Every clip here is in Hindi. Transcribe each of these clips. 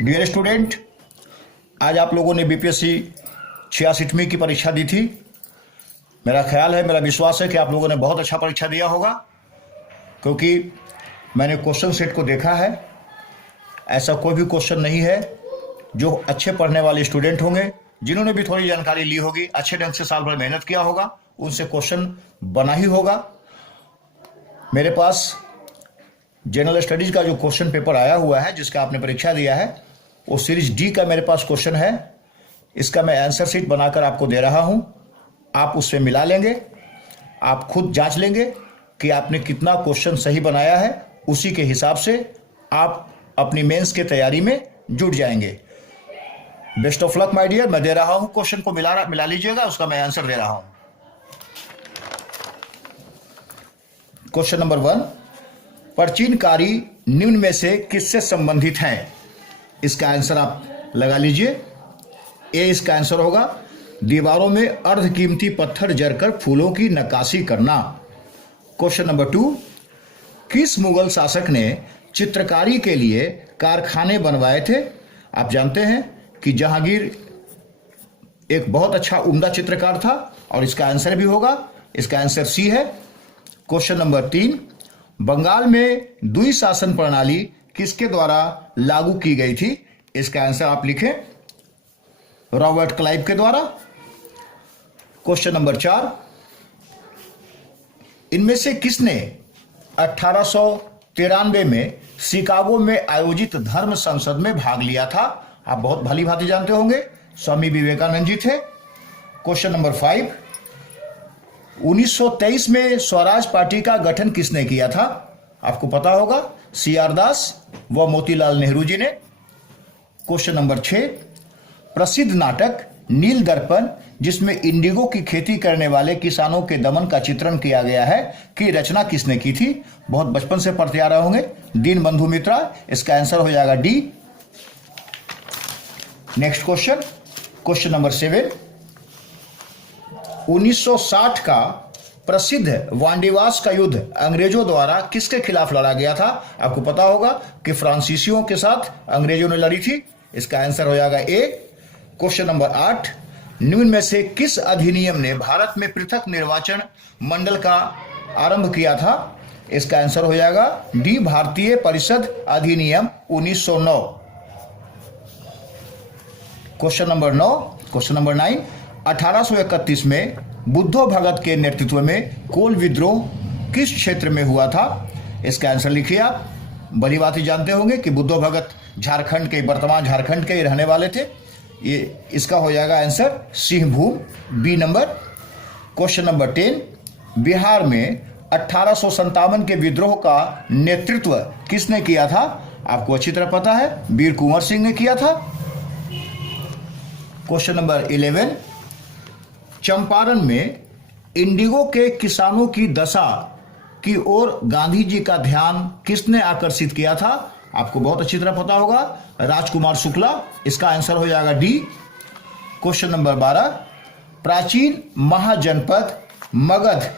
डियर स्टूडेंट, आज आप लोगों ने बीपीएससी 66वीं की परीक्षा दी थी। मेरा ख्याल है, मेरा विश्वास है कि आप लोगों ने बहुत अच्छा परीक्षा दिया होगा, क्योंकि मैंने क्वेश्चन सेट को देखा है। ऐसा कोई भी क्वेश्चन नहीं है जो अच्छे पढ़ने वाले स्टूडेंट होंगे, जिन्होंने भी थोड़ी जानकारी ली होगी, अच्छे ढंग से साल भर मेहनत किया होगा, उनसे क्वेश्चन बना ही होगा। मेरे पास जनरल स्टडीज का जो क्वेश्चन पेपर आया हुआ है, जिसका आपने परीक्षा दिया है, वो सीरीज डी का मेरे पास क्वेश्चन है। इसका मैं आंसर शीट बनाकर आपको दे रहा हूं। आप उससे मिला लेंगे, आप खुद जांच लेंगे कि आपने कितना क्वेश्चन सही बनाया है। उसी के हिसाब से आप अपनी मेंस की तैयारी में जुट जाएंगे। Best of luck my dear. मैं दे रहा हूं, क्वेश्चन को मिला लीजिएगा, उसका मैं आंसर दे रहा हूं। क्वेश्चन नंबर 1, प्राचीनकारी निम्न में से किससे संबंधित हैं? इसका आंसर आप लगा लीजिए। ए इसका आंसर होगा, दीवारों में अर्धकीमती पत्थर जड़कर फूलों की नक्काशी करना। क्वेश्चन नंबर 2, किस मुगल शासक ने चित्रकारी के लिए कारखाने बनवाए थे? आप जानते हैं कि जहांगीर एक बहुत अच्छा उम्दा चित्रकार था, और इसका आंसर भी होगा, इसका आंसर सी है। क्वेश्चन नंबर 3, बंगाल में द्विशासन प्रणाली किसके द्वारा लागू की गई थी? इसका आंसर आप लिखें, रॉबर्ट क्लाइव के द्वारा। क्वेश्चन नंबर 4, इनमें से किसने 1893 में शिकागो में आयोजित धर्म संसद में भाग लिया था? आप बहुत भली भांति जानते होंगे, स्वामी विवेकानंद जी थे। क्वेश्चन नंबर 5, 1923 में स्वराज पार्टी का गठन किसने किया था? आपको पता होगा, CR दास व मोतीलाल नेहरू जी ने। क्वेश्चन नंबर 6, प्रसिद्ध नाटक नील दर्पण, जिसमें इंडिगो की खेती करने वाले किसानों के दमन का चित्रण किया गया है, की रचना किसने की थी? बहुत बचपन से पढ़ते आ रहे होंगे, दीन बंधु मित्रा। इसका आंसर हो जाएगा D. Next question, question number 7, 1960 का प्रसिद्ध वांडीवास का युद्ध अंग्रेजों द्वारा किसके खिलाफ लड़ा गया था? आपको पता होगा कि फ्रांसीसियों के साथ अंग्रेजों ने लड़ी थी। इसका आंसर हो जाएगा ए। क्वेश्चन नंबर 8, निम्न में से किस अधिनियम ने भारत में पृथक निर्वाचन मंडल का आरंभ किया था? इसका आंसर हो जाएगा डी, भारतीय परिषद अधिनियम 1909। क्वेश्चन नंबर 9, 1831 में बुद्धो भगत के नेतृत्व में कोल विद्रोह किस क्षेत्र में हुआ था? इसका आंसर लिखिए। आप बड़ी बात ही जानते होंगे कि बुद्धो भगत झारखंड के, वर्तमान झारखंड के रहने वाले थे। ये इसका हो जाएगा answer Singhbhum, B number. Question number 10, Bihar में 1857 के विद्रोह का नेतृत्व किसने किया था? आपको अच्छी तरह पता है, वीर कुंवर सिंह ने किया था। क्वेश्चन नंबर 11, चंपारण में इंडिगो के किसानों की दशा की ओर गांधी जी का ध्यान किसने आकर्षित किया था? आपको बहुत अच्छी तरह पता होगा, राजकुमार शुक्ला। इसका आंसर हो जाएगा डी। क्वेश्चन नंबर 12, प्राचीन महाजनपद मगध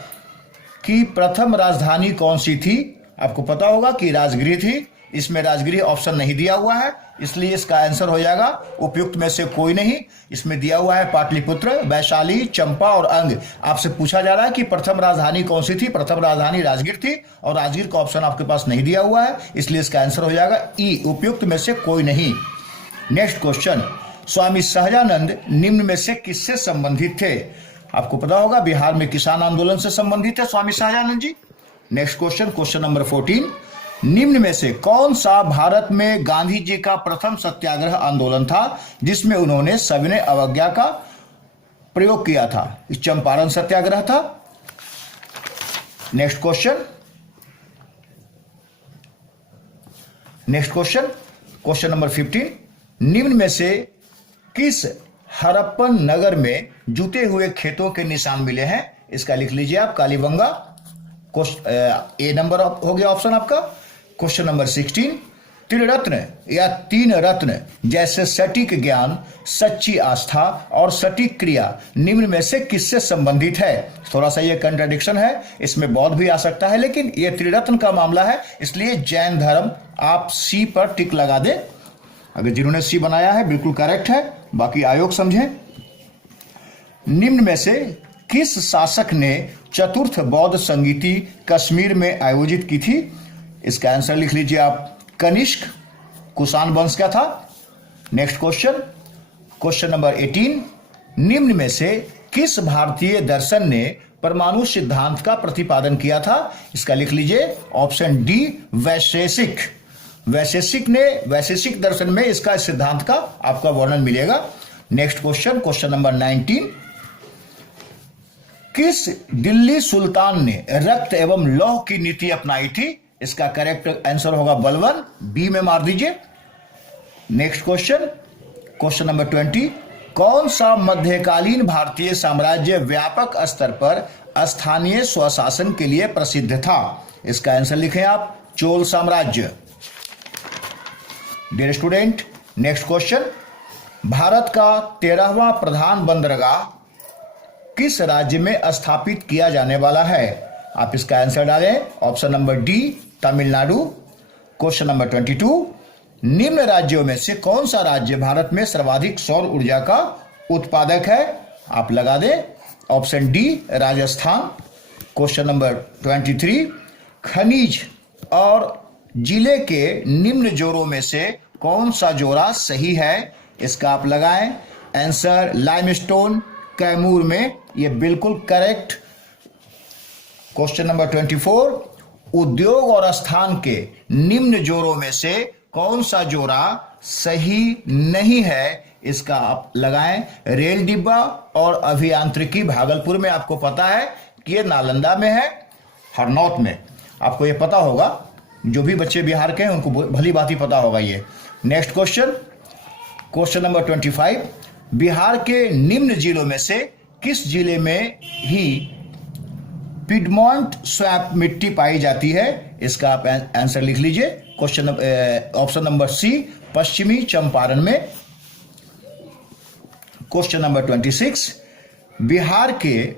की प्रथम राजधानी कौन सी थी? आपको पता होगा कि राजगृह थी। इसमें राजगृह ऑप्शन नहीं दिया हुआ है, इसलिए इसका आंसर हो जाएगा उपयुक्त में से कोई नहीं। इसमें दिया हुआ है पाटलिपुत्र, वैशाली, चंपा और अंग। आपसे पूछा जा रहा है कि प्रथम राजधानी कौन सी थी? प्रथम राजधानी राजगीर थी, और राजगीर का ऑप्शन आपके पास नहीं दिया हुआ है, इसलिए इसका आंसर हो जाएगा ई, उपयुक्त में से कोई नहीं। नेक्स्ट क्वेश्चन, स्वामी सहजानंद निम्न में से किससे संबंधित थे? आपको पता होगा, बिहार में किसान आंदोलन से संबंधित है स्वामी सहजानंद जी। नेक्स्ट क्वेश्चन, क्वेश्चन नंबर 14, निम्न में से कौन सा भारत में गांधी जी का प्रथम सत्याग्रह आंदोलन था जिसमें उन्होंने सविनय अवज्ञा का प्रयोग किया था? चंपारण सत्याग्रह था। नेक्स्ट क्वेश्चन, क्वेश्चन नंबर 15, निम्न में से किस हड़प्पन नगर में जुते हुए खेतों के निशान मिले हैं? इसका लिख लीजिए आप, कालीबंगा। ए नंबर हो गया ऑप्शन आपका। क्वेश्चन नंबर 16, त्रिरत्न या तीन रत्न जैसे सटीक ज्ञान, सच्ची आस्था और सटीक क्रिया निम्न में से किससे संबंधित है? थोड़ा सा ये कंट्राडिक्शन है, इसमें बौद्ध भी आ सकता है, लेकिन ये त्रिरत्न का मामला है, इसलिए जैन धर्म आप सी पर टिक लगा दें। अगर जिन्होंने सी बनाया है बिल्कुल करेक्ट है, बाकी आयोग समझें। निम्न में से किस शासक ने चतुर्थ बौद्ध संगीति कश्मीर में आयोजित की थी? इसका आंसर लिख लीजिए आप, कनिष्क। कुषाण वंश का था। नेक्स्ट क्वेश्चन, क्वेश्चन नंबर 18, निम्न में से किस भारतीय दर्शन ने परमाणु सिद्धांत का प्रतिपादन किया था? इसका लिख लीजिए ऑप्शन डी, वैशेषिक। वैशेषिक दर्शन में इसका सिद्धांत का आपका वर्णन मिलेगा। नेक्स्ट क्वेश्चन, क्वेश्चन नंबर 19, किस दिल्ली सुल्तान ने रक्त एवं लौह की नीति अपनाई थी? इसका करेक्ट आंसर होगा बलवन, बी में मार दीजिए। नेक्स्ट क्वेश्चन, क्वेश्चन नंबर 20, कौन सा मध्यकालीन भारतीय साम्राज्य व्यापक स्तर पर स्थानीय स्वशासन के लिए प्रसिद्ध था? इसका आंसर लिखें आप, चोल साम्राज्य। Dear student, next question, Bharat का 13वां प्रधान बंदरगाह किस राज्य में स्थापित किया जाने वाला है? आप इसका आंसर डालें, option number D, Tamil Nadu. Question number 22, निम्न राज्यों में से कौन सा राज्य भारत में सर्वाधिक सौर ऊर्जा का उत्पादक है? आप लगा दें, option D, Rajasthan. Question number 23, खनिज और जिले के निम्न जोड़ों में से कौन सा जोड़ा सही है? इसका आप लगाएं आंसर, लाइमस्टोन कैमूर में, ये बिल्कुल करेक्ट। क्वेश्चन नंबर 24, उद्योग और स्थान के निम्न जोड़ों में से कौन सा जोड़ा सही नहीं है? इसका आप लगाएं रेल डिब्बा और अभियांत्रिकी भागलपुर में। आपको पता है कि ये नालंदा में है, हरनौत में। आपको ये पता होगा, जो भी बच्चे बिहार के हैं उनको भली भांति पता होगा ये। Next question, question number 25, Bihar के निम्न जिलों में से किस जिले में ही पिडमॉन्ट स्वैप मिट्टी पाई जाती है? इसका आप आंसर लिख लीजिए, क्वेश्चन ऑप्शन नंबर सी, पश्चिमी चंपारण में। क्वेश्चन नंबर 26, बिहार के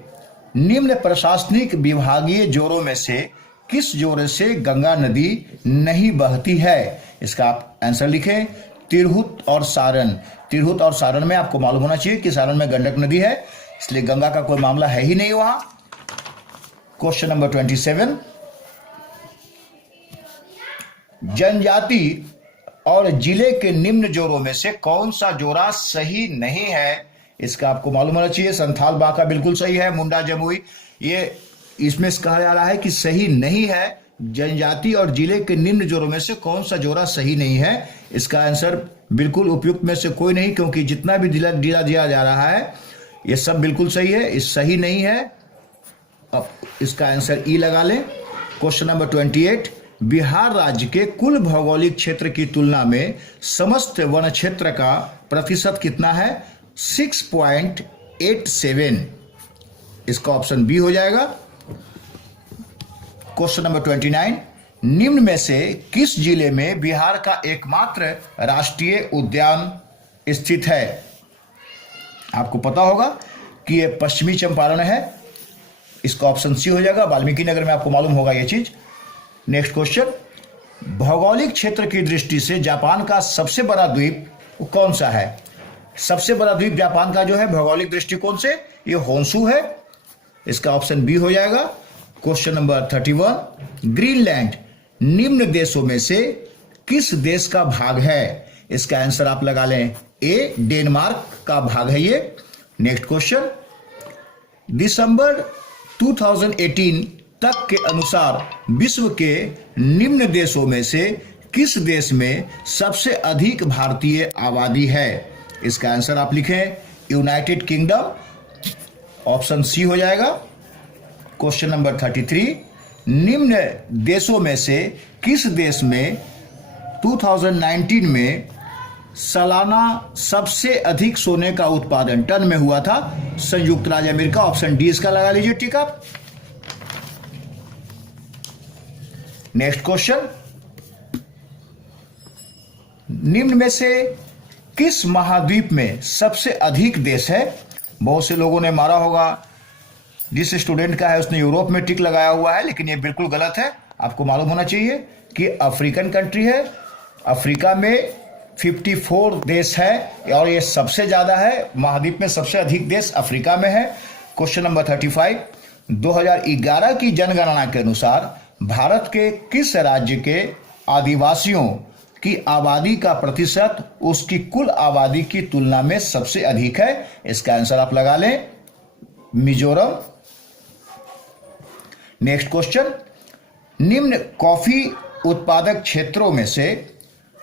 निम्न प्रशासनिक विभागीय जोड़ों में से किस जोड़े से गंगा नदी नहीं बहती है? इसका आप आंसर लिखें, तिरहुत और सारण। तिरहुत और सारण में आपको मालूम होना चाहिए कि सारण में गंडक नदी है, इसलिए गंगा का कोई मामला है ही नहीं वहां। क्वेश्चन नंबर 27, जनजाति और जिले के निम्न जोड़ों में से कौन सा जोड़ा सही नहीं है? इसका आपको मालूम होना चाहिए, संथाल बांका बिल्कुल सही है, मुंडा जमुई ये इसमें कहा जा रहा है कि सही नहीं है। जनजाति और जिले के निम्न जोड़ों में से कौन सा जोड़ा सही नहीं है? इसका आंसर बिल्कुल उपयुक्त में से कोई नहीं, क्योंकि जितना भी जिला दिया जा रहा है ये सब बिल्कुल सही है, इस सही नहीं है। अब इसका आंसर ई लगा लें। क्वेश्चन नंबर 28, बिहार राज्य के कुल भौगोलिक क्षेत्र की तुलना में समस्त वन क्षेत्र का प्रतिशत कितना है? 6.87। इसका ऑप्शन बी हो जाएगा। क्वेश्चन नंबर 29, निम्न में से किस जिले में बिहार का एकमात्र राष्ट्रीय उद्यान स्थित है? आपको पता होगा कि यह पश्चिमी चंपारण है, इसका ऑप्शन सी हो जाएगा, वाल्मीकि नगर में। आपको मालूम होगा यह चीज। नेक्स्ट क्वेश्चन, भौगोलिक क्षेत्र की दृष्टि से जापान का सबसे बड़ा द्वीप कौन सा है? सबसे बड़ा द्वीप जापान का जो है भौगोलिक दृष्टिकोण से ये होन्शु है, इसका ऑप्शन बी हो जाएगा। क्वेश्चन नंबर 31, ग्रीनलैंड निम्न देशों में से किस देश का भाग है? इसका आंसर आप लगा लें ए, डेनमार्क का भाग है ये। नेक्स्ट क्वेश्चन, दिसंबर 2018 तक के अनुसार विश्व के निम्न देशों में से किस देश में सबसे अधिक भारतीय आबादी है? इसका आंसर आप लिखें यूनाइटेड किंगडम, ऑप्शन सी हो जाएगा। क्वेश्चन नंबर 33, निम्न देशों में से किस देश में 2019 में सालाना सबसे अधिक सोने का उत्पादन टन में हुआ था? संयुक्त राज्य अमेरिका, ऑप्शन डी इसका लगा लीजिए टिक आप। नेक्स्ट क्वेश्चन, निम्न में से किस महाद्वीप में सबसे अधिक देश है? बहुत से लोगों ने मारा होगा, जिस स्टूडेंट का है उसने यूरोप में टिक लगाया हुआ है, लेकिन ये बिल्कुल गलत है। आपको मालूम होना चाहिए कि अफ्रीकन कंट्री है, अफ्रीका में 54 देश है और ये सबसे ज्यादा है। महाद्वीप में सबसे अधिक देश अफ्रीका में है। क्वेश्चन नंबर 35, 2011 की जनगणना के अनुसार भारत के किस राज्य के आदिवासियों की आबादी का प्रतिशत उसकी कुल आबादी की तुलना में सबसे अधिक है? इसका आंसर आप लगा लें, मिजोरम। नेक्स्ट क्वेश्चन, निम्न कॉफी उत्पादक क्षेत्रों में से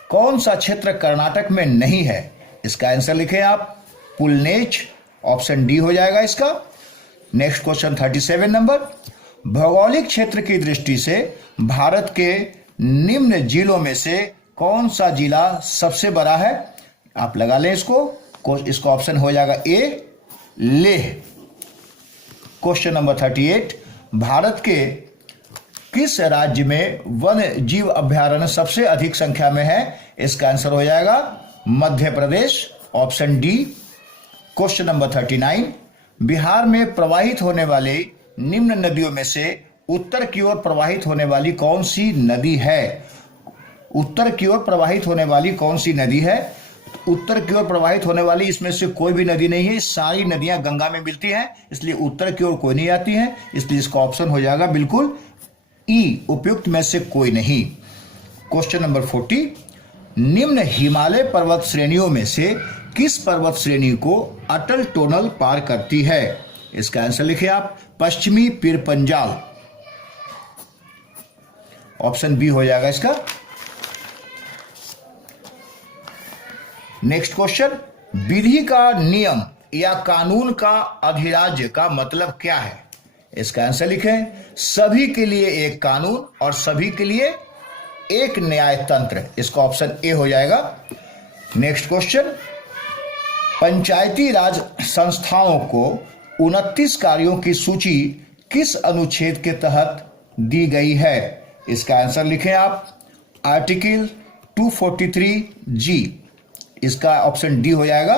कौन सा क्षेत्र कर्नाटक में नहीं है? इसका आंसर लिखें आप, पुलनेच। ऑप्शन डी हो जाएगा इसका। नेक्स्ट क्वेश्चन 37 नंबर, भौगोलिक क्षेत्र की दृष्टि से भारत के निम्न जिलों में से कौन सा जिला सबसे बड़ा है? आप लगा लें इसको। इसका ऑप्शन हो जाएगा ए, लेह। क्वेश्चन नंबर 38, भारत के किस राज्य में वन जीव अभ्यारण्य सबसे अधिक संख्या में है? इसका आंसर हो जाएगा Madhya Pradesh. Option D. Question number 39, Bihar में प्रवाहित होने वाले निम्न नदियों में से उत्तर की ओर प्रवाहित होने वाली कौन सी नदी है? उत्तर की ओर प्रवाहित होने वाली कौन सी नदी है? उत्तर की ओर प्रवाहित होने वाली इसमें से कोई भी नदी नहीं है। सारी नदियां गंगा में मिलती हैं, इसलिए उत्तर की ओर कोई नहीं आती है, इसलिए इसका ऑप्शन हो जाएगा बिल्कुल ई, उपयुक्त में से कोई नहीं। क्वेश्चन नंबर 40, निम्न हिमालय पर्वत श्रेणियों में से किस पर्वत श्रेणी को अटल टनल पार करती है? इसका आंसर लिखिए आप, पश्चिमी पीर पंजाल। ऑप्शन बी हो जाएगा इसका। नेक्स्ट क्वेश्चन, विधि का नियम या कानून का अधिराज्य का मतलब क्या है? इसका आंसर लिखें, सभी के लिए एक कानून और सभी के लिए एक न्याय तंत्र। इसका ऑप्शन ए हो जाएगा। नेक्स्ट क्वेश्चन, पंचायती राज संस्थाओं को 29 कार्यों की सूची किस अनुच्छेद के तहत दी गई है? इसका आंसर लिखें आप, आर्टिकल 243 जी। इसका ऑप्शन डी हो जाएगा।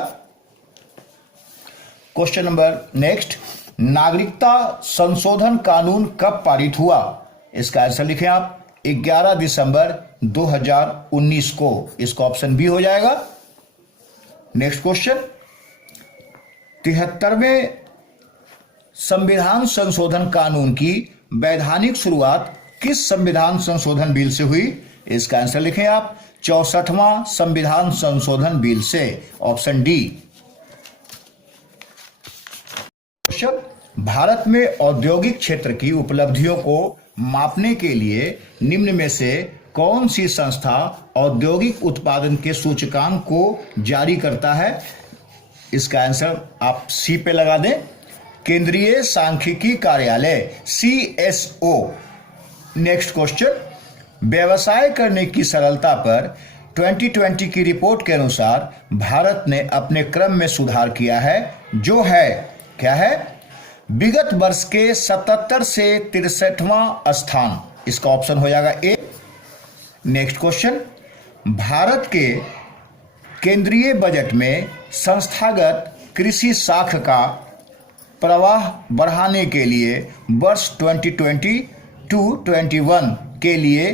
क्वेश्चन नंबर नेक्स्ट, नागरिकता संशोधन कानून कब पारित हुआ? इसका आंसर लिखें आप, 11 दिसंबर 2019 को। इसका ऑप्शन बी हो जाएगा। नेक्स्ट क्वेश्चन, 73वें संविधान संशोधन कानून की वैधानिक शुरुआत किस संविधान संशोधन बिल से हुई? इसका आंसर लिखें आप, 64वां संविधान संशोधन बिल से। Option D. क्वेश्चन, भारत में औद्योगिक क्षेत्र की उपलब्धियों को मापने के लिए निम्न में से कौन सी संस्था औद्योगिक उत्पादन के सूचकांक को जारी करता है? इसका आंसर आप सी पे लगा दें, केंद्रीय सांख्यिकी कार्यालय, CSO। नेक्स्ट क्वेश्चन, व्यवसाय करने की सरलता पर 2020 की रिपोर्ट के अनुसार भारत ने अपने क्रम में सुधार किया है, जो है क्या है? विगत वर्ष के 77 से 63वां स्थान। इसका ऑप्शन हो जाएगा ए। नेक्स्ट क्वेश्चन, भारत के केंद्रीय बजट में संस्थागत कृषि साख का प्रवाह बढ़ाने के लिए वर्ष 2020-21 के लिए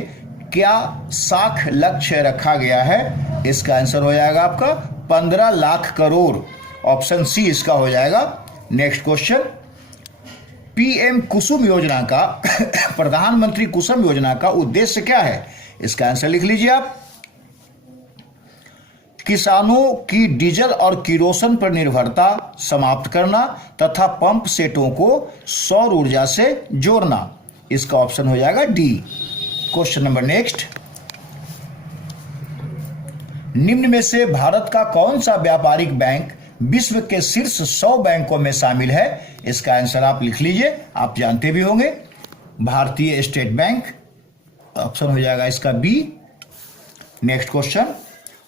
क्या साख लक्ष्य रखा गया है? इसका आंसर हो जाएगा आपका 15 लाख करोड़। ऑप्शन सी इसका हो जाएगा। नेक्स्ट क्वेश्चन, पीएम कुसुम योजना का प्रधानमंत्री कुसुम योजना का उद्देश्य क्या है? इसका आंसर लिख लीजिए आप, किसानों की डीजल और किरोसिन पर निर्भरता समाप्त करना तथा पंप सेटों को सौर ऊर्जा से जोड़ना। इसका ऑप्शन हो जाएगा डी। क्वेश्चन नंबर नेक्स्ट, निम्न में से भारत का कौन सा व्यापारिक बैंक विश्व के शीर्ष 100 बैंकों में शामिल है? इसका आंसर आप लिख लीजिए, आप जानते भी होंगे, भारतीय स्टेट बैंक। ऑप्शन हो जाएगा इसका बी। नेक्स्ट क्वेश्चन,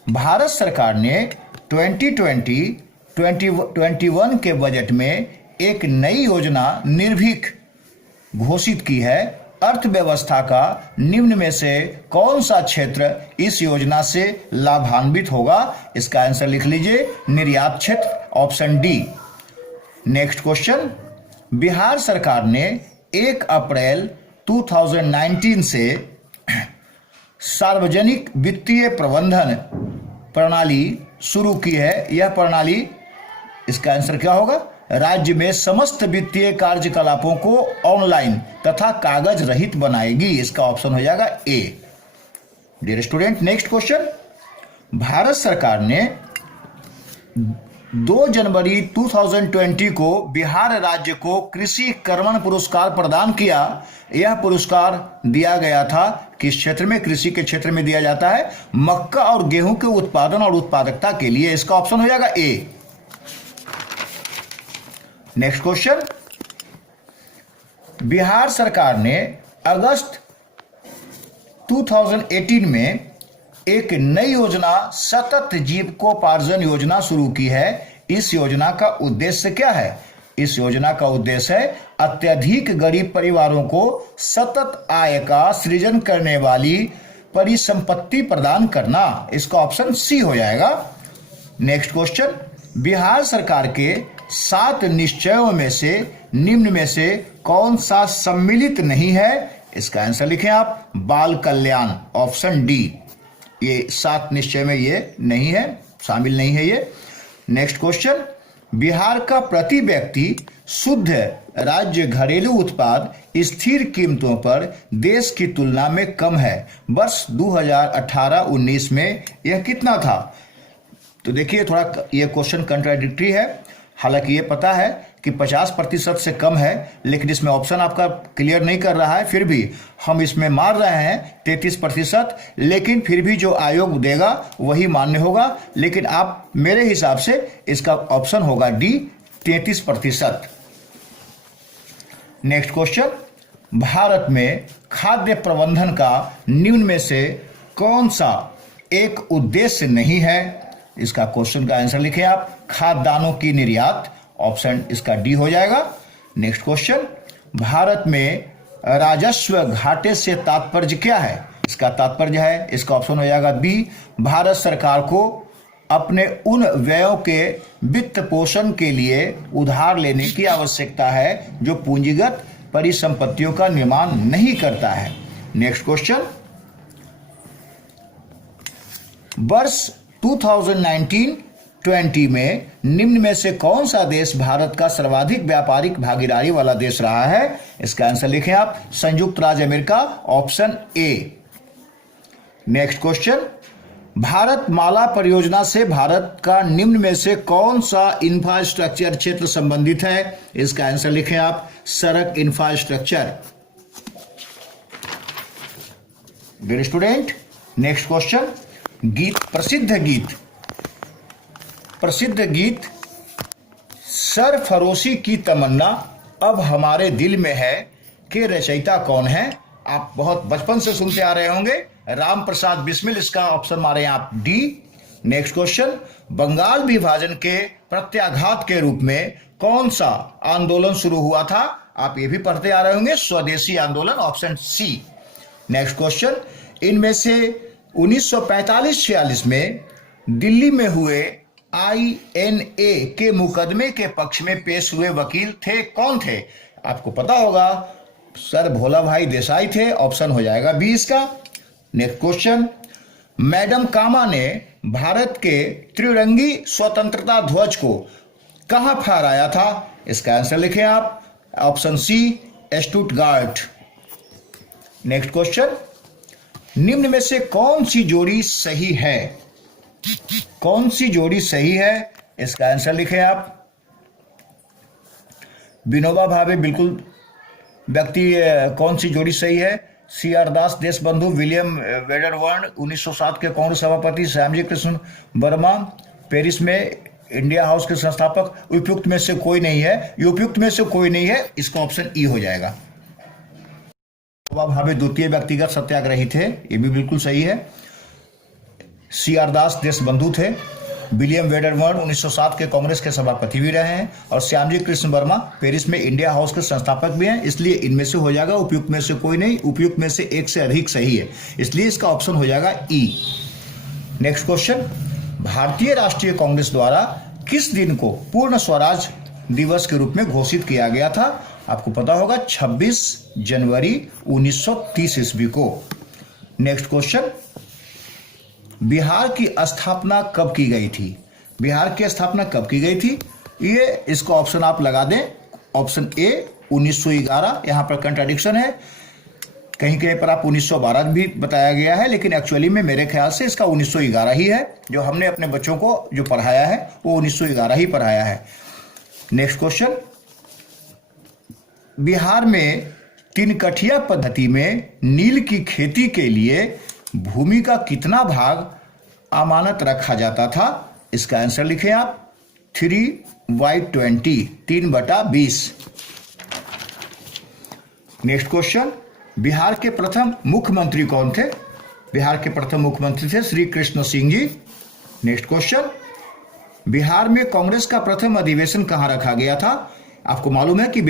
भारत सरकार ने 2020-21 के बजट में एक नई योजना निर्भीक घोषित की है। अर्थव्यवस्था का निम्न में से कौन सा क्षेत्र इस योजना से लाभान्वित होगा? इसका आंसर लिख लीजिए, निर्यात क्षेत्र। Option D. Next question, Bihar सरकार ने 1 अप्रैल 2019 से सार्वजनिक वित्तीय प्रबंधन प्रणाली शुरू की है? यह प्रणाली, इसका आंसर क्या होगा? राज्य में समस्त वित्तीय कार्यकलापों को ऑनलाइन तथा कागज रहित बनाएगी। इसका ऑप्शन हो जाएगा A. Dear student, next question. Bharat सरकार ने 2 जनवरी 2020 को बिहार राज्य को कृषि कर्मण पुरस्कार प्रदान किया। यह पुरस्कार दिया गया था किस क्षेत्र में? कृषि के क्षेत्र में दिया जाता है, मक्का और गेहूं के उत्पादन और उत्पादकता के लिए। इसका ऑप्शन हो जाएगा ए। Next question. बिहार सरकार ने अगस्त 2018 में एक नई योजना सतत जीविकोपार्जन योजना शुरू की है। इस योजना का उद्देश्य क्या है? इस योजना का उद्देश्य है अत्यधिक गरीब परिवारों को सतत आय का सृजन करने वाली परिसंपत्ति प्रदान करना। इसका ऑप्शन सी हो जाएगा। Next question. बिहार सरकार के 7 निश्चयों में से निम्न में से कौन सा सम्मिलित नहीं है? इसका आंसर लिखें आप, बाल कल्याण, ऑप्शन डी। ये 7 निश्चय में ये नहीं है, शामिल नहीं है ये। Next question. बिहार का प्रति व्यक्ति शुद्ध राज्य घरेलू उत्पाद स्थिर कीमतों पर देश की तुलना में कम है। वर्ष 2018-19 में यह कितना था? तो देखिए, थोड़ा ये क्वेश्चन कंट्राडिक्टरी है। हालांकि ये पता है कि 50% से कम है, लेकिन इसमें ऑप्शन आपका क्लियर नहीं कर रहा है। फिर भी हम इसमें मार रहे हैं 33%, लेकिन फिर भी जो आयोग देगा वही मान्य होगा। लेकिन आप मेरे हिसाब से इसका ऑप्शन होगा डी, 33%। Next question. भारत में खाद्य प्रबंधन का निम्न में से कौन सा एक उद्देश्य नहीं है? इसका क्वेश्चन का आंसर लिखें आप, खाद्यान्नों की निर्यात, ऑप्शन इसका डी हो जाएगा। Next question. भारत में राजस्व घाटे से तात्पर्य क्या है? इसका तात्पर्य है, इसका ऑप्शन हो जाएगा बी, भारत सरकार को अपने उन व्ययों के वित्त पोषण के लिए उधार लेने की आवश्यकता है जो पूंजीगत परिसंपत्तियों का निर्माण नहीं करता है। Next question. वर्ष 2019-20 में निम्न में से कौन सा देश भारत का सर्वाधिक व्यापारिक भागीदारी वाला देश रहा है? इसका आंसर लिखें आप, संयुक्त राज्य America, option A. Next question. Bharatmala परियोजना से भारत का निम्न में से कौन सा इंफ्रास्ट्रक्चर क्षेत्र संबंधित है? इसका आंसर लिखें आप, सड़क infrastructure. Dear student, next question. प्रसिद्ध गीत सरफरोशी की तमन्ना अब हमारे दिल में है के रचयिता कौन है? आप बहुत बचपन से सुनते आ रहे होंगे, राम प्रसाद बिस्मिल। इसका ऑप्शन मारे आप डी। Next question. बंगाल विभाजन के प्रत्याघात के रूप में कौन सा आंदोलन शुरू हुआ था? आप ये भी पढ़ते आ रहे होंगे, स्वदेशी आंदोलन, ऑप्शन सी। Next question. इनमें से 1945-46 में दिल्ली में हुए INA के मुकदमे के पक्ष में पेश हुए वकील थे, कौन थे? आपको पता होगा, सर भोला भाई देसाई थे, ऑप्शन हो जाएगा बी इसका। Next question. मैडम कामा ने भारत के त्रिरंगी स्वतंत्रता ध्वज को कहां फहराया था? इसका आंसर लिखें आप, option C, Stuttgart. Next question. निम्न में से कौन सी जोड़ी सही है? कौन सी जोड़ी सही है? इसका आंसर लिखें आप, विनोबा भावे बिल्कुल व्यक्ति। कौन सी जोड़ी सही है? CR दास देशबंधु, विलियम वेडरवर्न 1907 के कांग्रेस सभापति, श्यामजी कृष्ण वर्मा पेरिस में इंडिया हाउस के संस्थापक। उपयुक्त में से कोई नहीं है, उपयुक्त में से कोई नहीं है, इसका ऑप्शन ई हो जाएगा। विनोबा भावे द्वितीय व्यक्तिगत सत्याग्रही थे, ये भी बिल्कुल सही है। CR दास देशबंधु थे। विलियम वेडरवर्न 1907 के कांग्रेस के सभापति भी रहे हैं, और श्यामजी कृष्ण वर्मा पेरिस में इंडिया हाउस के संस्थापक भी हैं। इसलिए इनमें से हो जाएगा, उपयुक्त में से कोई नहीं, उपयुक्त में से एक से अधिक सही है, इसलिए इसका ऑप्शन हो जाएगा ई। Next question. भारतीय राष्ट्रीय कांग्रेस द्वारा किस दिन को पूर्ण स्वराज दिवस के रूप में घोषित किया गया था? आपको पता होगा, 26 जनवरी 1930 ईस्वी को। Next question. बिहार की स्थापना कब की गई थी? बिहार की स्थापना कब की गई थी? ये इसको ऑप्शन आप लगा दें। ऑप्शन ए 1911, यहां पर कंट्राडिक्शन है, कहीं कहीं पर आप 1912 भी बताया गया है, लेकिन एक्चुअली में मेरे ख्याल से इसका 1911 ही है। जो हमने अपने बच्चों को जो पढ़ाया है वो 1911 ही पढ़ाया है। नेक्स्ट क्वेश्चन, बिहार में तिनकठिया पद्धति में नील की खेती के लिए भूमि का कितना भाग अमानत रखा जाता था? इसका आंसर लिखें आप 3/20, 3/20। नेक्स्ट क्वेश्चन, बिहार के प्रथम मुख्यमंत्री कौन थे? बिहार के प्रथम मुख्यमंत्री थे श्री कृष्ण सिंह जी। नेक्स्ट क्वेश्चन, बिहार में कांग्रेस का प्रथम अधिवेशन कहां रखा गया था? आपको मालूम है कि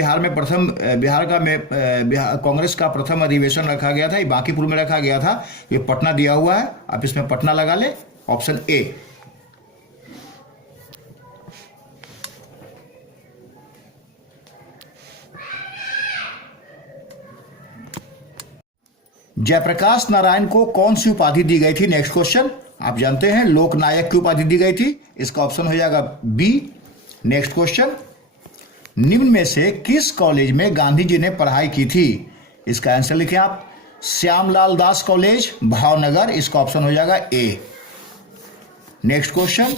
कांग्रेस का प्रथम अधिवेशन रखा गया था, ये बांकीपुर में रखा गया था। ये पटना दिया हुआ है, आप इसमें पटना लगा ले, ऑप्शन ए। जयप्रकाश नारायण को कौन सी उपाधि दी गई थी? नेक्स्ट क्वेश्चन, आप जानते हैं लोकनायक की उपाधि दी गई थी, इसका ऑप्शन हो जाएगा बी। नेक्स्ट क्वेश्चन, निम्न में से किस कॉलेज में गांधी जी ने पढ़ाई की थी? इसका आंसर लिखें आप श्यामलाल दास कॉलेज, भावनगर, इसका ऑप्शन हो जाएगा ए। नेक्स्ट क्वेश्चन,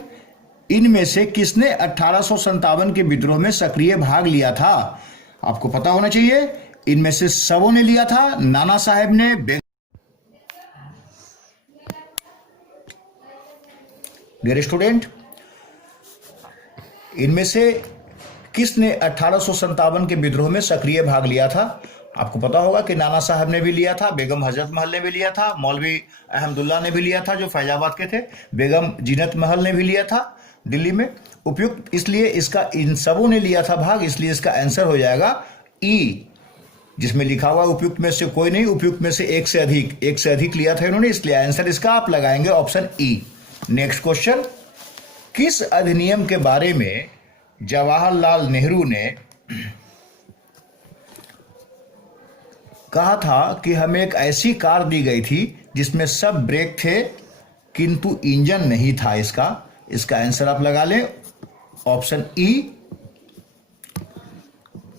इनमें से किसने 1857 के विद्रोह में सक्रिय भाग लिया था? आपको पता होना चाहिए, इनमें से सबों ने लिया था। नाना साहेब ने, डियर स्टूडेंट, इनमें से किसने 1857 के विद्रोह में सक्रिय भाग लिया था? आपको पता होगा कि नाना साहब ने भी लिया था, बेगम हजरत महल ने भी लिया था, मौलवी अहमदुल्ला ने भी लिया था जो फैजाबाद के थे, बेगम जीनत महल ने भी लिया था दिल्ली में। उपयुक्त इसलिए इसका इन सबों ने लिया था भाग, इसलिए इसका आंसर हो जाएगा ई, जिसमें लिखा हुआ उपयुक्त में से कोई नहीं, उपयुक्त में से एक से अधिक लिया था इन्होंने, इसलिए आंसर इसका आप लगाएंगे ऑप्शन ई। नेक्स्ट क्वेश्चन, किस अधिनियम के बारे में जवाहरलाल नेहरू ने कहा था कि हमें एक ऐसी कार दी गई थी जिसमें सब ब्रेक थे किंतु इंजन नहीं था? इसका आंसर आप लगा लें ऑप्शन ई,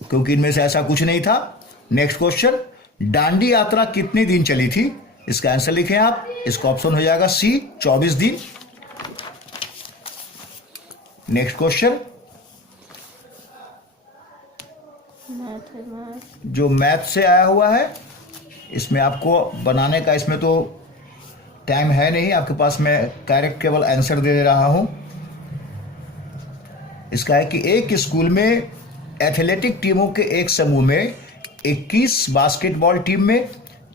क्योंकि इनमें से ऐसा कुछ नहीं था। नेक्स्ट क्वेश्चन, दांडी यात्रा कितने दिन चली थी? इसका आंसर लिखें आप, इसका ऑप्शन हो जाएगा सी, 24 दिन। नेक्स्ट क्वेश्चन, जो मैथ से आया हुआ है, इसमें आपको बनाने का, इसमें तो टाइम है नहीं आपके पास, मैं डायरेक्ट केवल आंसर दे रहा हूं। इसका है कि एक स्कूल में एथलेटिक टीमों के एक समूह में 21 बास्केटबॉल टीम में,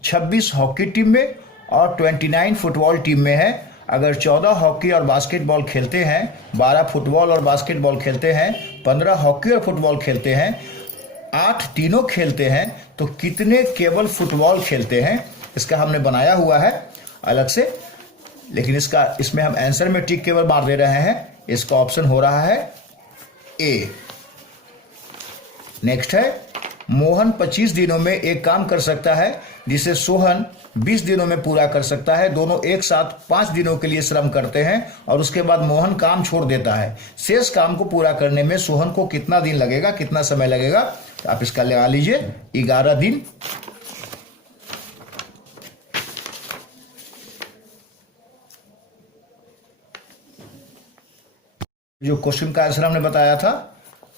26 हॉकी टीम में और 29 फुटबॉल टीम में है। अगर 14 हॉकी और बास्केटबॉल खेलते हैं, 12 फुटबॉल और बास्केटबॉल खेलते हैं, 15 हॉकी और फुटबॉल खेलते हैं, 8 तीनों खेलते हैं, तो कितने केवल फुटबॉल खेलते हैं? इसका हमने बनाया हुआ है अलग से, लेकिन इसमें हम आंसर में टिक केवल मार दे रहे हैं। इसका ऑप्शन हो रहा है ए। नेक्स्ट है, मोहन 25 दिनों में एक काम कर सकता है जिसे सोहन 20 दिनों में पूरा कर सकता है। दोनों एक साथ 5 दिनों के लिए श्रम करते हैं और उसके बाद मोहन काम छोड़ देता है। शेष काम को पूरा करने में सोहन को कितना दिन लगेगा, कितना समय लगेगा? तो आप इसका लगा लीजिए 11 दिन। जो क्वेश्चन का आंसर हमने बताया था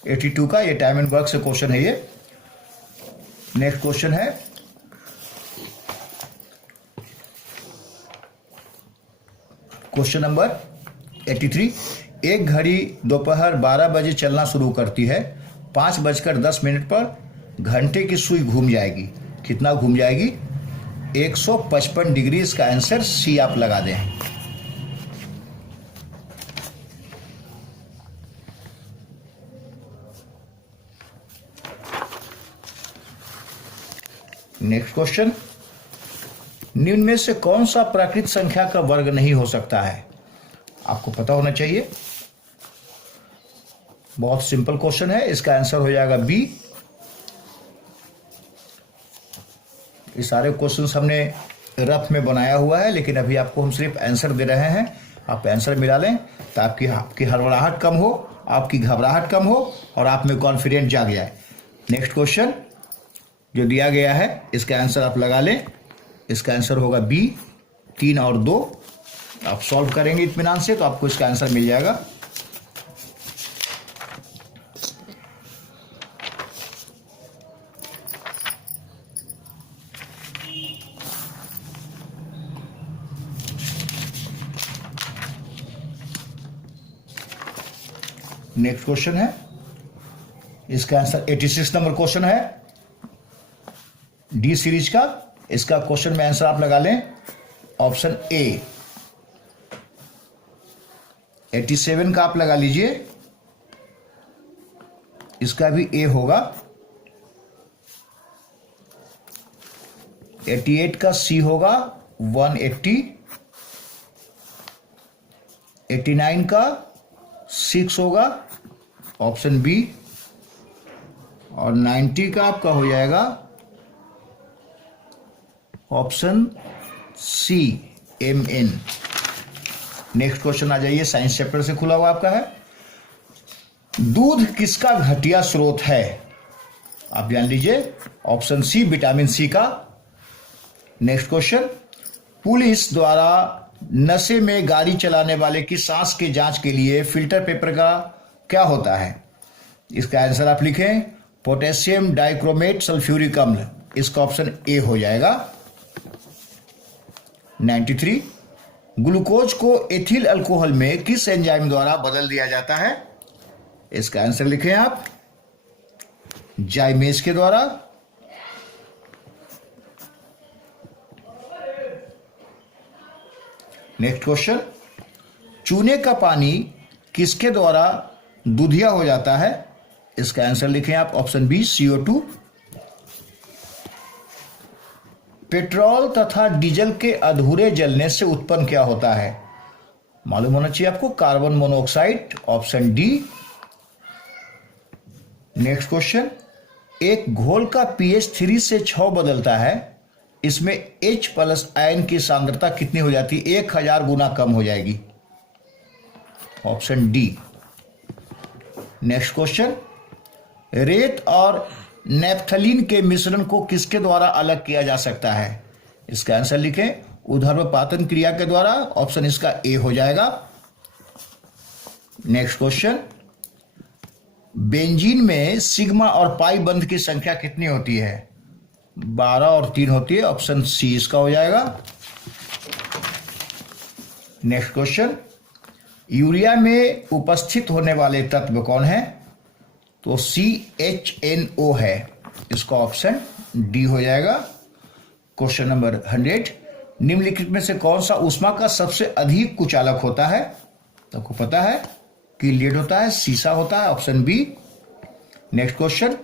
82 का, ये टाइम एंड वर्क से क्वेश्चन है ये। नेक्स्ट क्वेश्चन है, क्वेश्चन नंबर 83। एक घड़ी दोपहर 12 बजे चलना शुरू करती है, 5:10 पर घंटे की सुई घूम जाएगी। कितना घूम जाएगी? 155 डिग्री। इसका आंसर सी आप लगा दें। नेक्स्ट क्वेश्चन, निम्न में से कौन सा प्राकृत संख्या का वर्ग नहीं हो सकता है? आपको पता होना चाहिए, बहुत सिंपल क्वेश्चन है। इसका आंसर हो जाएगा बी। ये सारे क्वेश्चंस हमने रफ में बनाया हुआ है, लेकिन अभी आपको हम सिर्फ आंसर दे रहे हैं। आप आंसर मिला लें ताकि आपकी हड़बड़ाहट कम हो, आपकी घबराहट कम हो और आप में कॉन्फिडेंस जाग जाए। नेक्स्ट क्वेश्चन जो दिया गया है इसका आंसर आप लगा लें। इसका आंसर होगा बी, 3 और 2। आप सॉल्व करेंगे इत्मीनान से तो आपको इसका आंसर मिल जाएगा। नेक्स्ट क्वेश्चन है, इसका आंसर 86 नंबर क्वेश्चन है डी सीरीज का। इसका क्वेश्चन में आंसर आप लगा लें ऑप्शन ए। 87 का आप लगा लीजिए, इसका भी ए होगा। 88 का सी होगा 180। 89 का 6 होगा ऑप्शन बी। और 90 का आपका हो जाएगा option C, MN। Next question आ जाइए, साइंस चैप्टर से खुला हुआ आपका है। दूध किसका घटिया स्रोत है? आप जान लीजिए ऑप्शन सी, विटामिन सी का। नेक्स्ट क्वेश्चन, पुलिस द्वारा नशे में गाड़ी चलाने वाले की सांस की जांच के लिए फिल्टर पेपर का क्या होता है? इसका आंसर आप लिखें पोटेशियम डाइक्रोमेट सल्फ्यूरिक अम्ल। इसका ऑप्शन ए हो जाएगा। 93, ग्लूकोज को एथिल अल्कोहल में किस एंजाइम द्वारा बदल दिया जाता है? इसका आंसर लिखें आप जाइमेज के द्वारा। नेक्स्ट क्वेश्चन, चूने का पानी किसके द्वारा दूधिया हो जाता है? इसका आंसर लिखें आप ऑप्शन बी, CO2। पेट्रोल तथा डीजल के अधूरे जलने से उत्पन्न क्या होता है? मालूम होना चाहिए आपको, carbon monoxide, option D. Next question, एक घोल का pH 3 से 6 बदलता है, इसमें H+ आयन की सांद्रता कितनी हो जाती है? 1000 गुना कम हो जाएगी, ऑप्शन डी। नेक्स्ट क्वेश्चन, रेत और नेप्थलीन के मिश्रण को किसके द्वारा अलग किया जा सकता है? इसका आंसर लिखें ऊर्ध्वपातन क्रिया के द्वारा, ऑप्शन इसका ए हो जाएगा। नेक्स्ट क्वेश्चन, बेंजीन में सिग्मा और पाई बंध की संख्या कितनी होती है? 12 और 3 होती है, ऑप्शन सी इसका हो जाएगा। नेक्स्ट क्वेश्चन, यूरिया में उपस्थित होने वाले तत्व कौन है? तो CHNO है, इसका ऑप्शन डी हो जाएगा। क्वेश्चन नंबर 100, निम्नलिखित में से कौन सा ऊष्मा का सबसे अधिक कुचालक होता है? तो आपको पता है कि लीड होता है, सीसा होता है, option B. Next question,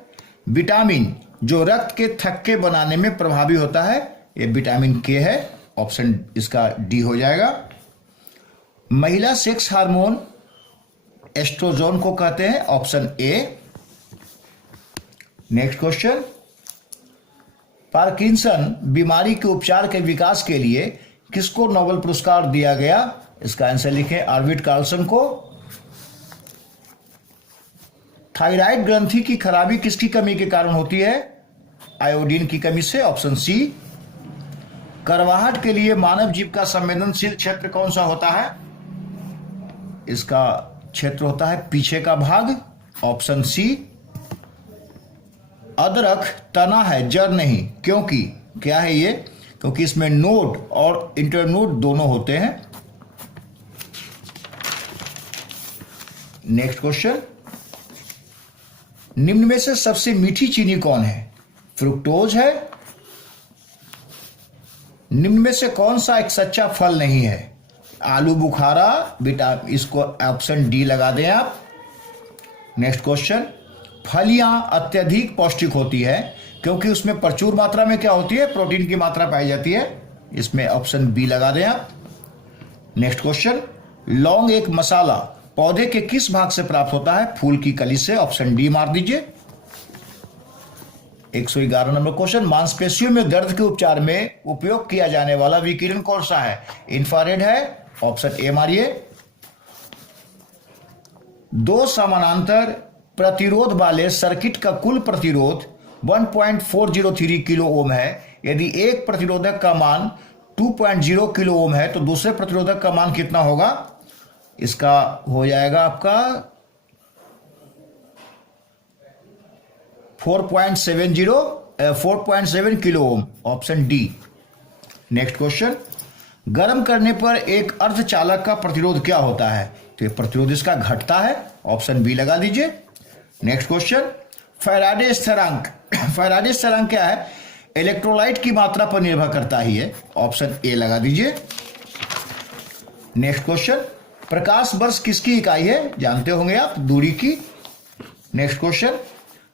vitamin जो रक्त के थक्के बनाने में प्रभावी होता है, ये विटामिन के है, ऑप्शन इसका डी हो जाएगा। महिला सेक्स हार्मोन एस्ट्रोजन को कहते हैं, option A. Next question, Parkinson बीमारी के उपचार के विकास के लिए किसको नोबेल पुरस्कार दिया गया? इसका आंसर लिखें आर्विड कार्लसन को। थायराइड ग्रंथि की खराबी किसकी कमी के कारण होती है? आयोडीन की कमी से, ऑप्शन सी। करवाहट के लिए मानव जीव का संवेदनशील क्षेत्र कौन सा होता है? इसका क्षेत्र होता है पीछे का भाग, ऑप्शन सी। अदरक तना है, जड़ नहीं, क्योंकि क्या है ये? क्योंकि इसमें नोड और इंटरनोड दोनों होते हैं। नेक्स्ट क्वेश्चन, निम्न में से सबसे मीठी चीनी कौन है? फ्रुक्टोज है। निम्न में से कौन सा एक सच्चा फल नहीं है? आलू बुखारा, इसको ऑप्शन डी लगा दें आप। नेक्स्ट क्वेश्चन, फलियां अत्यधिक पौष्टिक होती है क्योंकि उसमें प्रचुर मात्रा में क्या होती है? प्रोटीन की मात्रा पाई जाती है, इसमें ऑप्शन बी लगा दें आप। नेक्स्ट क्वेश्चन, लौंग एक मसाला पौधे के किस भाग से प्राप्त होता है? फूल की कली से, ऑप्शन डी मार दीजिए। 111 नंबर क्वेश्चन, मांसपेशियों में दर्द के उपचार में उपयोग किया जाने वाला विकिरण कौन सा है? इंफ्रारेड है, ऑप्शन ए मारिए। दो समानांतर प्रतिरोध वाले सर्किट का कुल प्रतिरोध 1.403 किलो ओम है। यदि एक प्रतिरोधक का मान 2.0 किलो ओम है तो दूसरे प्रतिरोधक का मान कितना होगा? इसका हो जाएगा आपका 4.7 kilo ohm, option D. Next question, गर्म करने पर एक अर्धचालक का प्रतिरोध क्या होता है? तो ये प्रतिरोध इसका घटता है, ऑप्शन बी लगा दीजिए। नेक्स्ट क्वेश्चन, फैराडे स्थिरांक। फैराडे स्थिरांक क्या है? इलेक्ट्रोलाइट की मात्रा पर निर्भर करता ही है, ऑप्शन ए लगा दीजिए। नेक्स्ट क्वेश्चन, प्रकाश वर्ष किसकी इकाई है? जानते होंगे आप, दूरी की। नेक्स्ट क्वेश्चन,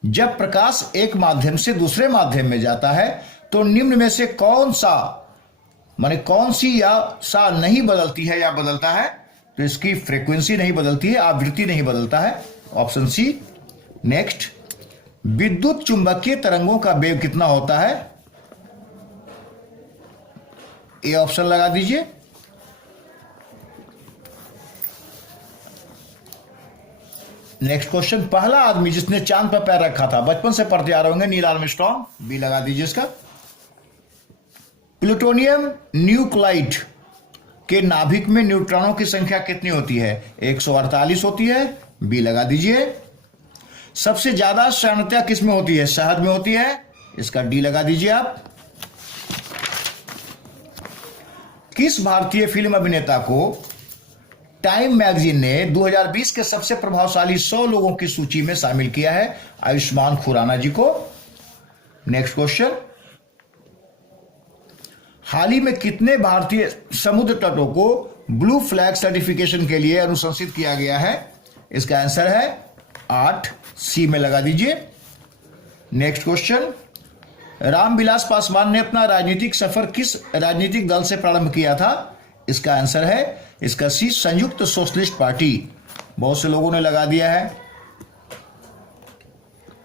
जब प्रकाश एक माध्यम से दूसरे माध्यम में जाता है तो निम्न में से कौन सा, माने कौन सी या सा नहीं बदलती है या बदलता है? तो इसकी फ्रीक्वेंसी नहीं बदलती है, आवृत्ति नहीं बदलता है, ऑप्शन सी। नेक्स्ट, विद्युत चुंबकीय तरंगों का वेग कितना होता है? ए ऑप्शन लगा दीजिए। नेक्स्ट क्वेश्चन, पहला आदमी जिसने चांद पर पैर रखा था, बचपन से पढ़ते आ रहे होंगे, नील आर्मस्ट्रांग, बी लगा दीजिए इसका। प्लूटोनियम न्यूक्लाइड के नाभिक में न्यूट्रॉनों की संख्या कितनी होती है? 148 होती है, बी लगा दीजिए। सबसे ज्यादा सांद्रता किस में होती है? शहद में होती है, इसका डी लगा दीजिए आप। किस भारतीय फिल्म अभिनेता को टाइम मैगजीन ने 2020 के सबसे प्रभावशाली 100 लोगों की सूची में शामिल किया है? आयुष्मान खुराना जी को। नेक्स्ट क्वेश्चन, हाल ही में कितने भारतीय समुद्र तटों को ब्लू फ्लैग सर्टिफिकेशन के लिए अनुशंसित किया गया है? इसका आंसर है 8, सी में लगा दीजिए। नेक्स्ट क्वेश्चन, रामविलास पासवान ने अपना राजनीतिक सफर किस राजनीतिक दल से प्रारंभ किया था? इसका आंसर है इसका सी, संयुक्त सोशलिस्ट पार्टी। बहुत से लोगों ने लगा दिया है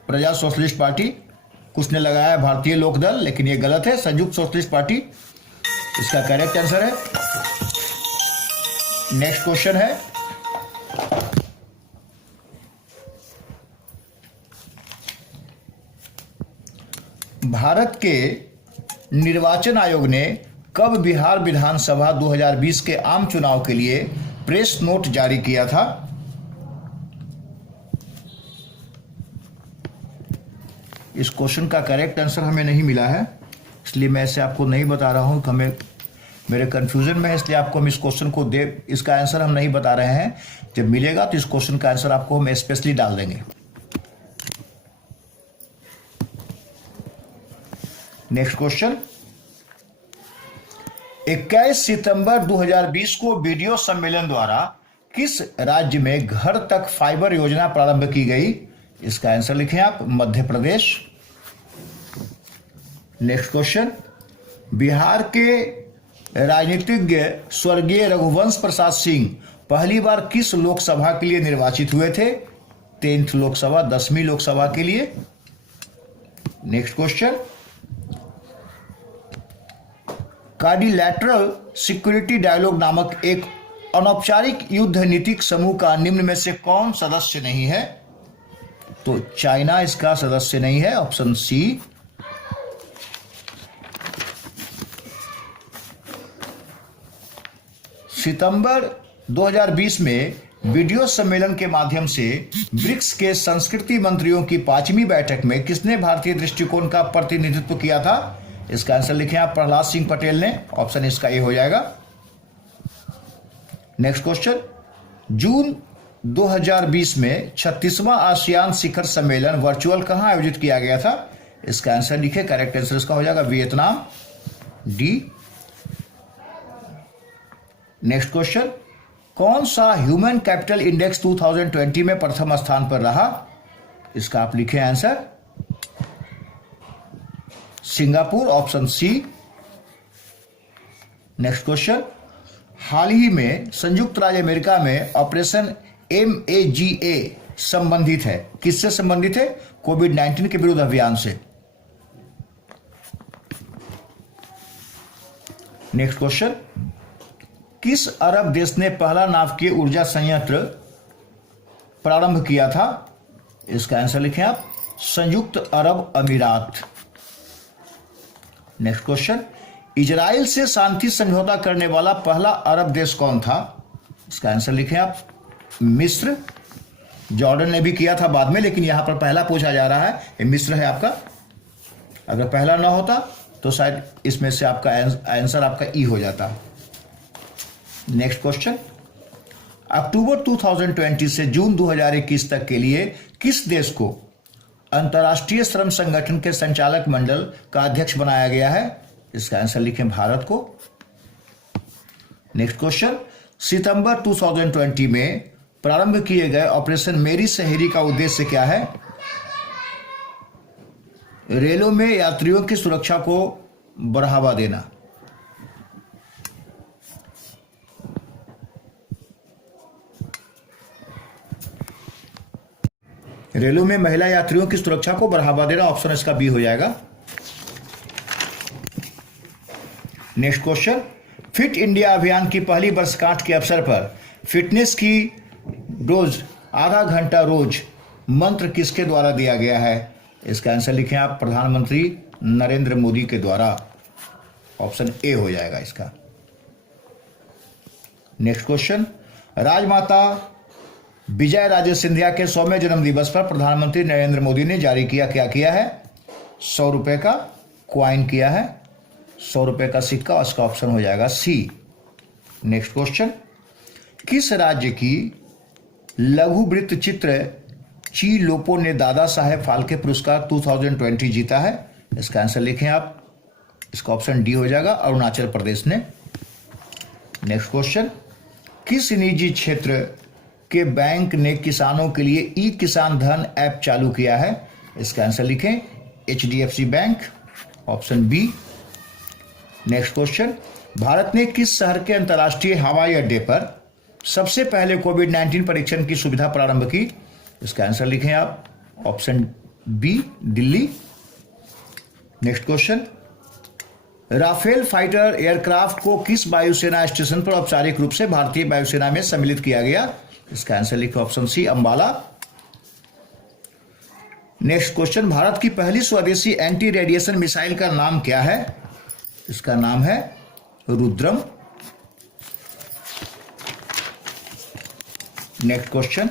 प्रजा सोशलिस्ट पार्टी, कुछ ने लगाया है भारतीय लोकदल, लेकिन यह गलत है, संयुक्त सोशलिस्ट पार्टी इसका करेक्ट आंसर है। नेक्स्ट क्वेश्चन है, भारत के निर्वाचन आयोग ने कब बिहार विधानसभा 2020 के आम चुनाव के लिए प्रेस नोट जारी किया था? इस क्वेश्चन का करेक्ट आंसर हमें नहीं मिला है, इसलिए मैं इसे आपको नहीं बता रहा हूं। हमें मेरे कंफ्यूजन में है, इसलिए आपको हम इस क्वेश्चन को इसका आंसर हम नहीं बता रहे हैं। जब मिलेगा तो इस क्वेश्चन का आंसर आपको हम स्पेशली डाल देंगे। नेक्स्ट क्वेश्चन, 21 सितंबर 2020 को वीडियो सम्मेलन द्वारा किस राज्य में घर तक फाइबर योजना प्रारंभ की गई? इसका आंसर लिखें आप, मध्य प्रदेश। नेक्स्ट क्वेश्चन, बिहार के राजनीतिज्ञ स्वर्गीय रघुवंश प्रसाद सिंह पहली बार किस लोकसभा के लिए निर्वाचित हुए थे? 10th लोकसभा, 10वीं लोकसभा के लिए। Next question, quadrilateral security dialogue नामक एक अनौपचारिक युद्ध नीतिक समूह का निम्न में से कौन सदस्य नहीं है? तो चाइना इसका सदस्य नहीं है, ऑप्शन सी। सितंबर 2020 में वीडियो सम्मेलन के माध्यम से ब्रिक्स के संस्कृति मंत्रियों की 5वीं बैठक में किसने भारतीय दृष्टिकोण का प्रतिनिधित्व किया था? इसका आंसर लिखें आप, प्रहलाद सिंह पटेल ने, ऑप्शन इसका ए हो जाएगा। नेक्स्ट क्वेश्चन, जून 2020 में 36वां आसियान शिखर सम्मेलन वर्चुअल कहां आयोजित किया गया था? इसका आंसर लिखे, करेक्ट आंसर इसका हो जाएगा वियतनाम, डी। नेक्स्ट क्वेश्चन, कौन सा ह्यूमन कैपिटल इंडेक्स 2020 में प्रथम स्थान पर रहा? इसका आप लिखें answer Singapore, option C. Next question, हाल ही में संयुक्त राज्य अमेरिका में ऑपरेशन MAGA संबंधित है, किससे संबंधित है? कोविड-19 के विरुद्ध अभियान से। नेक्स्ट क्वेश्चन, किस अरब देश ने पहला नाभिकीय ऊर्जा संयंत्र प्रारंभ किया था? इसका आंसर लिखें आप, संयुक्त अरब अमीरात। नेक्स्ट क्वेश्चन, इजराइल से शांति समझौता करने वाला पहला अरब देश कौन था? इसका आंसर लिखें आप, मिस्र। जॉर्डन ने भी किया था बाद में, लेकिन यहां पर पहला पूछा जा रहा है, ये मिस्र है आपका। अगर पहला ना होता तो शायद इसमें से आपका आंसर आपका ई हो जाता। नेक्स्ट क्वेश्चन, अक्टूबर 2020 से जून 2021 तक के लिए किस देश को अंतर्राष्ट्रीय श्रम संगठन के संचालक मंडल का अध्यक्ष बनाया गया है? इसका आंसर लिखें, भारत को। नेक्स्ट क्वेश्चन, सितंबर 2020 में प्रारंभ किए गए ऑपरेशन मेरी सहेली का उद्देश्य क्या है? रेलों में यात्रियों की सुरक्षा को बढ़ावा देना। रेलों में महिला यात्रियों की सुरक्षा को बढ़ावा देना, ऑप्शन इसका बी हो जाएगा। नेक्स्ट क्वेश्चन, फिट इंडिया अभियान की पहली वर्षगांठ के अवसर पर फिटनेस की रोज आधा घंटा रोज मंत्र किसके द्वारा दिया गया है? इसका आंसर लिखें आप, प्रधानमंत्री नरेंद्र मोदी के द्वारा। ऑप्शन ए हो जाएगा इसका। नेक्स्ट क्वेश्चन, राजमाता विजय राजे सिंधिया के 100वें जन्म दिवस पर प्रधानमंत्री नरेंद्र मोदी ने जारी क्या किया है? 100 रुपए का क्वाइन किया है, 100 रुपए का सिक्का। उसका ऑप्शन हो जाएगा सी। नेक्स्ट क्वेश्चन, किस राज्य की लघु वृत्त चित्र ची लोपो ने दादा साहेब फाल्के पुरस्कार 2020 जीता है? इसका आंसर लिखें आप, इसका ऑप्शन डी हो जाएगा, अरुणाचल प्रदेश ने। नेक्स्ट क्वेश्चन, किस निजी क्षेत्र के बैंक ने किसानों के लिए ई किसान धन ऐप चालू किया है? इसका आंसर लिखें, HDFC bank. Option B. Next question, Bharat ने किस शहर के अंतर्राष्ट्रीय हवाई अड्डे पर सबसे पहले कोविड-19 परीक्षण की सुविधा प्रारंभ की? इसका आंसर लिखें आप, option B, Delhi. Next question, Rafale fighter aircraft को किस वायुसेना स्टेशन पर औपचारिक रूप से भारतीय वायुसेना में सम्मिलित किया गया? इसका आंसर लिखें, option C, Ambala. Next question, Bharat की पहली स्वदेशी एंटी रेडिएशन मिसाइल का नाम क्या है? इसका नाम है रुद्रम। नेक्स्ट क्वेश्चन,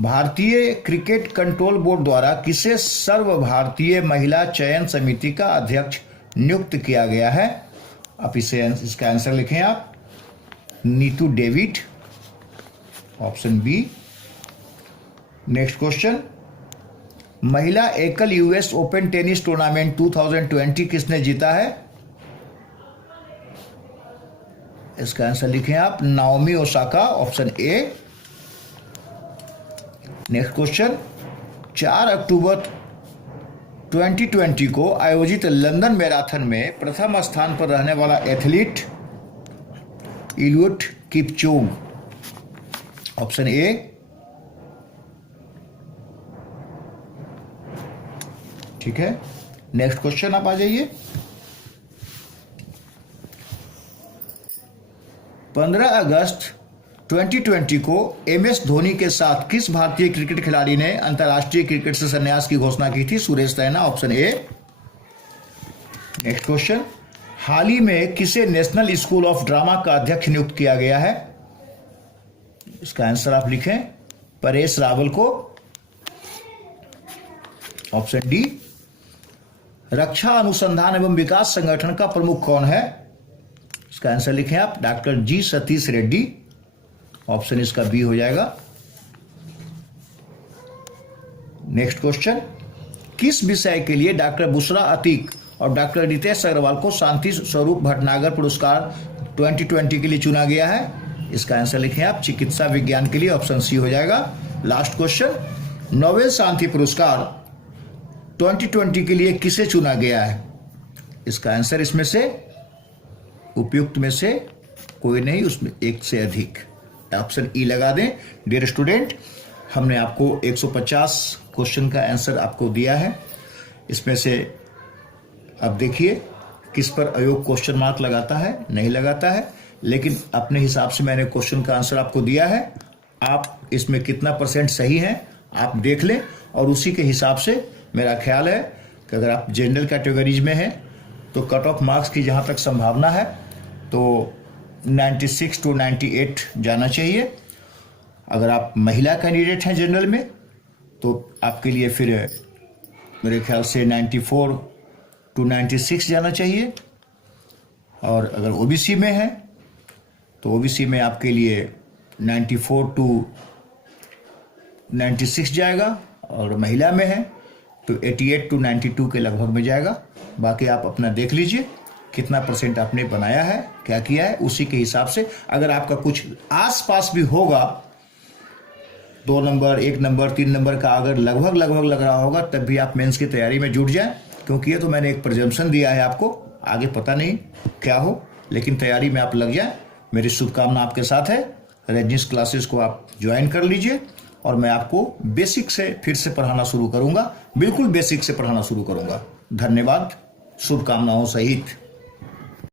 भारतीय क्रिकेट कंट्रोल बोर्ड द्वारा किसे सर्वभारतीय महिला चयन समिति का अध्यक्ष नियुक्त किया गया है? आप इसका आंसर लिखें आप, Neetu David. Option B. Next question, महिला एकल US ओपन टेनिस टूर्नामेंट 2020 किसने जीता है? इसका आंसर लिखें आप, Naomi Osaka. Option A. Next question, 4 अक्टूबर 2020 को आयोजित लंदन मैराथन में प्रथम स्थान पर रहने वाला athlete Eliud Kipchoge. Option A. ठीक है, नेक्स्ट क्वेश्चन आप आ जाइए। 15 अगस्त 2020 को MS धोनी के साथ किस भारतीय क्रिकेट खिलाड़ी ने अंतर्राष्ट्रीय क्रिकेट से संन्यास की घोषणा की थी? Suresh Raina. Option A. Next question, हाल ही में किसे नेशनल स्कूल ऑफ ड्रामा का अध्यक्ष नियुक्त किया गया है? इसका आंसर आप लिखें, परेश रावल को। Option D. रक्षा अनुसंधान एवं विकास संगठन का प्रमुख कौन है? इसका आंसर लिखें आप, डॉक्टर जी सतीश रेड्डी। ऑप्शन इसका बी हो जाएगा। नेक्स्ट क्वेश्चन, किस विषय के लिए डॉक्टर बुशरा अतीक और डॉक्टर रितेश अग्रवाल को शांति स्वरूप भटनागर पुरस्कार 2020 के लिए चुना गया है? इसका आंसर लिखें आप, चिकित्सा विज्ञान के लिए। ऑप्शन सी हो जाएगा। लास्ट क्वेश्चन, नोबेल शांति पुरस्कार 2020 के लिए किसे चुना गया है? इसका आंसर इसमें से उपयुक्त में से कोई नहीं, उसमें एक से अधिक। ऑप्शन ई लगा दें। डियर स्टूडेंट, हमने आपको 150 क्वेश्चन का आंसर आपको दिया है। इसमें से अब देखिए किस पर आयोग क्वेश्चन मार्क लगाता है, नहीं लगाता है, लेकिन अपने हिसाब से मैंने क्वेश्चन का आंसर आपको दिया है। आप इसमें कितना % सही है आप देख लें, और उसी के हिसाब से मेरा ख्याल है कि अगर आप जनरल कैटेगरीज में हैं तो कट ऑफ मार्क्स की जहाँ तक संभावना है तो 96 to 98 जाना चाहिए। अगर आप महिला कैंडिडेट हैं जनरल में तो आपके लिए फिर मेरे ख्याल से 94 to 96 जाना चाहिए, और अगर ओबीसी में है तो ओबीसी में आपके लिए 94 to 96 जाएगा, और महिला में है तो 88 to 92 के लगभग में जाएगा। बाकी आप अपना देख लीजिए कितना % आपने बनाया है, क्या किया है, उसी के हिसाब से अगर आपका कुछ आसपास भी होगा 2 नंबर 1 नंबर 3 नंबर का अगर लगभग लग रहा होगा तब भी आप मेंस की तैयारी में जुट जाएं, क्योंकि ये तो मैंने एक प्रिजम्पशन दिया है आपको, आगे पता नहीं क्या हो, लेकिन तैयारी में आप लग जाएं। मेरी शुभकामना आपके साथ है। रजनीश क्लासेस को आप ज्वाइन कर लीजिए और मैं आपको बेसिक से फिर से पढ़ाना शुरू करूंगा, बिल्कुल बेसिक से पढ़ाना शुरू करूंगा। धन्यवाद, शुभकामनाओं सहित।